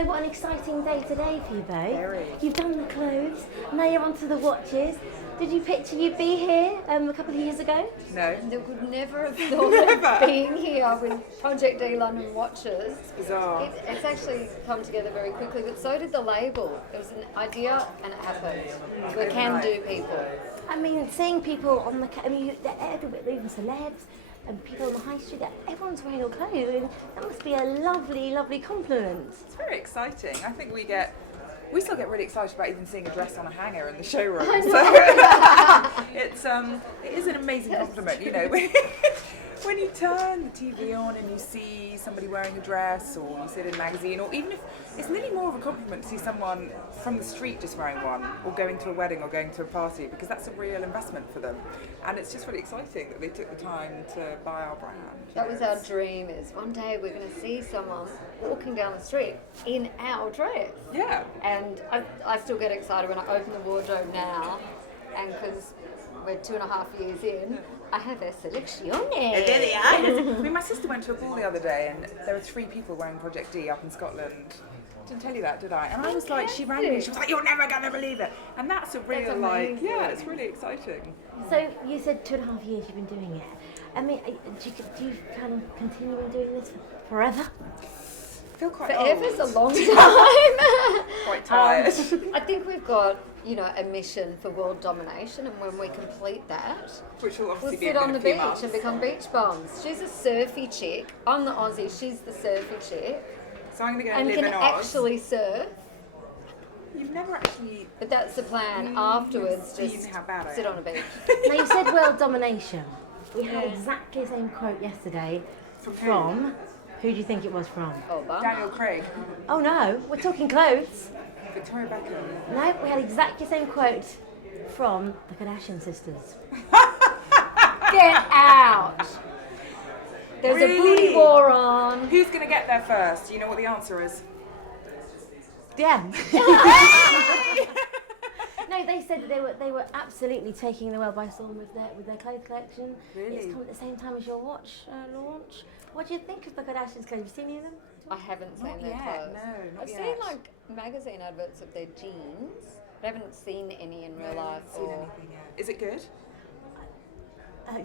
So what an exciting day today for you both. Very. You've done the clothes, now you're onto the watches. Did you picture you'd be here a couple of years ago? No. They would never have thought of being here with Project D London watches. It's bizarre. It's actually come together very quickly, but so did the label. It was an idea and it happened. We're can-do people. I mean, seeing people on the, they're everywhere, even celebs and people on the high street, everyone's wearing your clothes. I mean, that must be a lovely, lovely compliment. It's very exciting. I think we still get really excited about even seeing a dress on a hanger in the showroom. So it is an amazing compliment, you know. When you turn the TV on and you see somebody wearing a dress, or you see it in a magazine, or even if it's nearly more of a compliment to see someone from the street just wearing one, or going to a wedding or going to a party, because that's a real investment for them. And it's just really exciting that they took the time to buy our brand. That was our dream, is one day we're going to see someone walking down the street in our dress. Yeah. And I still get excited when I open the wardrobe now, and because we're 2.5 years in, I have a selection. There they are. I mean, my sister went to a ball the other day and there were 3 people wearing Project D up in Scotland. Didn't tell you that, did I? And I was like, she rang me, she was like, you're never going to believe it. And that's a real, it's really exciting. So you said 2.5 years you've been doing it. I mean, do you kind of continue doing this forever? I feel quite Forever's old. a long time. Quite tired. I think we've got, a mission for world domination, and when we complete that, Which will obviously we'll be sit in on a the few beach months. and become beach bums. She's a surfy chick. I'm the Aussie, she's the surfy chick. So I'm going to go And live can in Oz. actually surf. You've never actually But that's the plan afterwards, seen just how bad I sit am. on a beach. Now you said world domination. We had exactly the same quote yesterday from, who do you think it was from? Obama. Daniel Craig, Oh no, we're talking clothes. Victoria Beckham. No, we had exactly the same quote from the Kardashian sisters. Get out! There's a booty Really? war on. Who's going to get there first? Do you know what the answer is? Yeah. No, they said that they were absolutely taking the world by storm with their clothes collection. Really? It's come at the same time as your watch launch. What do you think of the Kardashians' clothes? Have you seen any of them? I haven't seen Not their yet, clothes. no, not I've yet. seen like magazine adverts of their jeans, but I haven't seen any in real life. Seen anything yet. Is it good?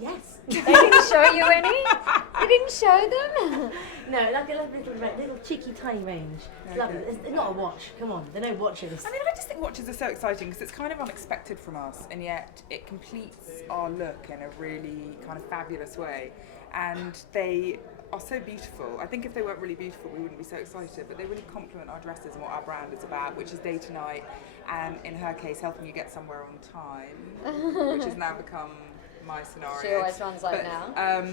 Yes. They didn't show you any? They didn't show them? No, like a little cheeky tiny range. It's lovely. It's not a watch. Come on, they're no watches. I mean, I just think watches are so exciting because it's kind of unexpected from us, and yet it completes our look in a really kind of fabulous way. And they are so beautiful. I think if they weren't really beautiful, we wouldn't be so excited, but they really complement our dresses and what our brand is about, which is day to night, and in her case, helping you get somewhere on time, which has now become my scenario. She always runs late now.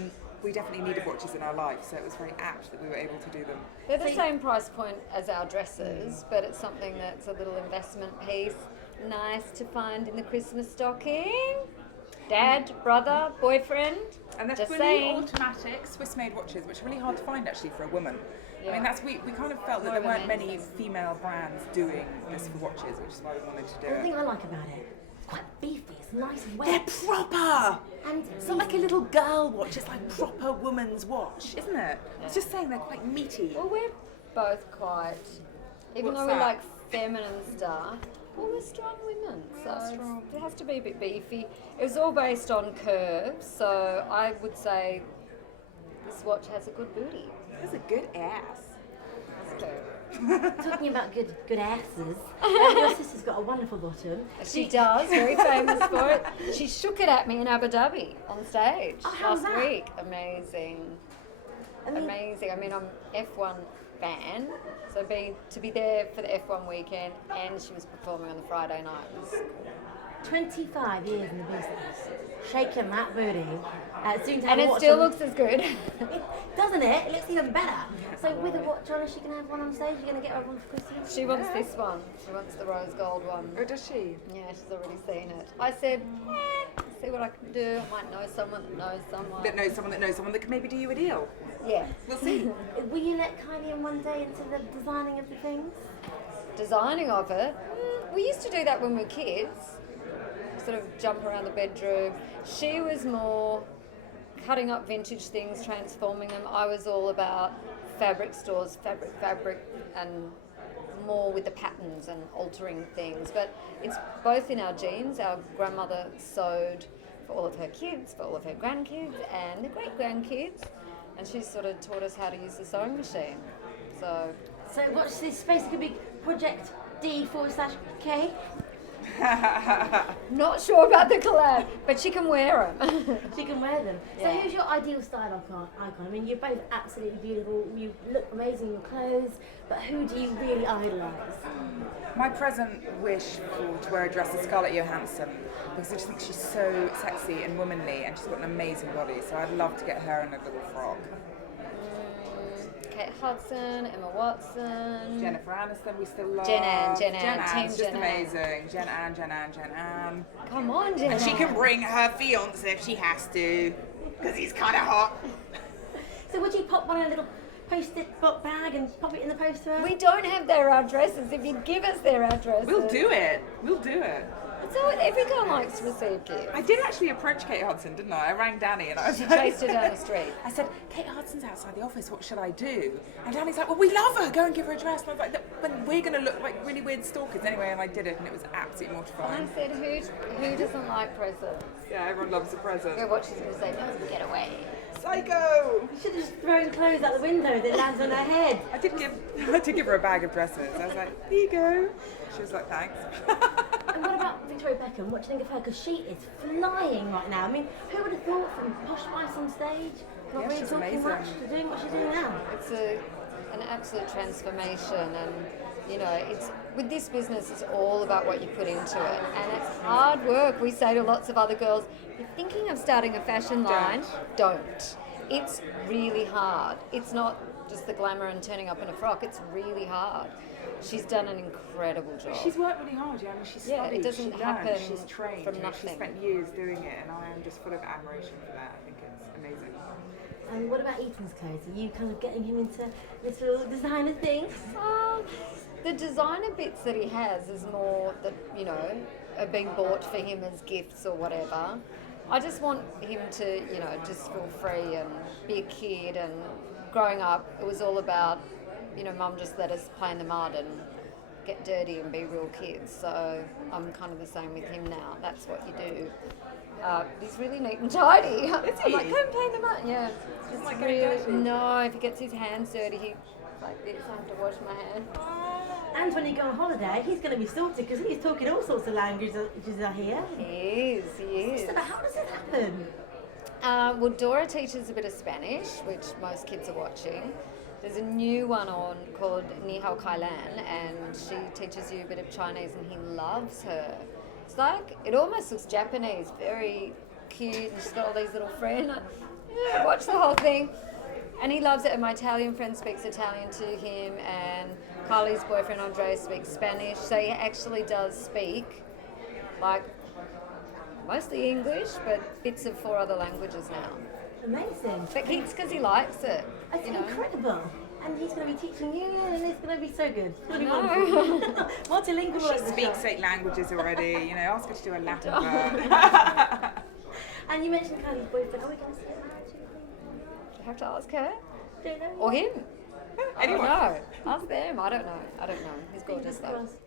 We definitely needed watches in our life, so it was very apt that we were able to do them. They're the same price point as our dresses, but it's something that's a little investment piece. Nice to find in the Christmas stocking. Dad, brother, boyfriend. And they're Just fully saying. automatic Swiss-made watches, which are really hard to find actually for a woman. Yeah. I mean, we kind of felt that More there weren't of a many men's female brands doing this for watches, which is why we wanted to do The it. thing I like about it, it's quite beefy. It's nice and They're wet. proper! And It's not like a little girl watch, it's like proper woman's watch, isn't it? I was just saying they're quite meaty. Well, we're both quite, even What's though we that? like feminine stuff, well, we're strong women, We so are strong. it has to be a bit beefy. It was all based on curves, so I would say this watch has a good booty. That's a good ass. That's curve. talking about good asses, your sister's got a wonderful bottom. She does, very famous for it. She shook it at me in Abu Dhabi on stage Oh, how's last that? week. Amazing. I mean, Amazing. I mean, I'm F1 fan, so to be there for the F1 weekend, and she was performing on the Friday night was 25 years in the business, shaking that booty. Soon to have and a it watch still on. looks as good. Doesn't it? It looks even better. So with a watch on, is she going to have one on stage? You're going to get her one for Christmas? She wants this one. She wants the rose gold one. Oh, does she? Yeah, she's already seen it. I said, see what I can do. I might know someone that knows someone. That knows someone that can maybe do you a deal. Yeah. We'll see. Will you let Kylie in one day into the designing of the things? Designing of it. We used to do that when we were kids. Sort of jump around the bedroom. She was more cutting up vintage things, transforming them. I was all about fabric stores, fabric, and more with the patterns and altering things. But it's both in our genes. Our grandmother sewed for all of her kids, for all of her grandkids, and the great-grandkids. And she sort of taught us how to use the sewing machine. So what's this basically big Project D/K? Not sure about the collab, but she can wear them. She can wear them. Yeah. So who's your ideal style icon? I mean, you're both absolutely beautiful. You look amazing in your clothes, but who do you really idolise? My present wish to wear a dress is Scarlett Johansson, because I just think she's so sexy and womanly, and she's got an amazing body. So I'd love to get her in a little frock. Kate Hudson, Emma Watson, Jennifer Aniston, we still love. Jen Ann, Jen Team Ann's just Jen Ann. amazing. Jen Ann. Come on, Jen And she Ann. can bring her fiance if she has to, because he's kind of hot. So would you pop one in a little post-it bag and pop it in the post to her? We don't have their addresses. If you give us their addresses, We'll do it. So every girl likes to receive gifts. I did actually approach Kate Hudson, didn't I? I rang Dannii and I was She like, chased her down the street. I said, Kate Hudson's outside the office, what should I do? And Danny's like, well, we love her, go and give her a dress. And I was like, but we're going to look like really weird stalkers anyway, and I did it, and it was absolutely And mortifying. I said, who doesn't like presents? Yeah, everyone loves a present. Yeah, what she's going to say, no, get away. Psycho! You should have just thrown clothes out the window that lands on her head. I did give her a bag of dresses. I was like, here you go. She was like, thanks. And what about Victoria Beckham? What do you think of her? Because she is flying right now. I mean, who would have thought from posh spice on stage, not Yeah, really she's talking amazing. much, to doing what she's doing now? It's an absolute transformation, and you know, it's with this business, it's all about what you put into it, and it's hard work. We say to lots of other girls, if you're thinking of starting a fashion line, don't. It's really hard. It's not just the glamour and turning up in a frock. It's really hard. She's done an incredible job. She's worked really hard, yeah. I mean, she's Yeah, studied, it doesn't she's learned, happen she's trained. from She's nothing. spent years doing it, and I am just full of admiration for that. I think it's amazing. And what about Ethan's clothes? Are you kind of getting him into little designer things? The designer bits that he has is more that, you know, are being bought for him as gifts or whatever. I just want him to, you know, just feel free and be a kid. And growing up, it was all about, you know, Mum just let us play in the mud and get dirty and be real kids. So I'm kind of the same with him now. That's what you do. He's really neat and tidy. Is I'm he? like, come play in the mud. Yeah. It's like really, getting dirty? no, if he gets his hands dirty, he's like this. I have to wash my hands. And when you go on holiday, he's going to be sorted because he's talking all sorts of languages I hear. He is. So how does it happen? Well, Dora teaches a bit of Spanish, which most kids are watching. There's a new one on called Ni Hao Kylie, and she teaches you a bit of Chinese, and he loves her. It's like, it almost looks Japanese, very cute, and she's got all these little friends. Yeah, watch the whole thing. And he loves it, and my Italian friend speaks Italian to him, and Kylie's boyfriend Andre speaks Spanish, so he actually does speak, like, mostly English, but bits of 4 other languages now. Amazing. But it's because he likes it. It's you know? incredible. And he's going to be teaching you, and it's going to be so good. It's going to be No. wonderful. Multilingual. She at the speaks shop. 8 languages already. You know, ask her to do a Latin verb. And you mentioned Kylie's boyfriend. Are we going to get married to him? You have to ask her. Don't know. Or him. I Anyone. don't know. Ask them. I don't know. He's gorgeous Fingers though. crossed.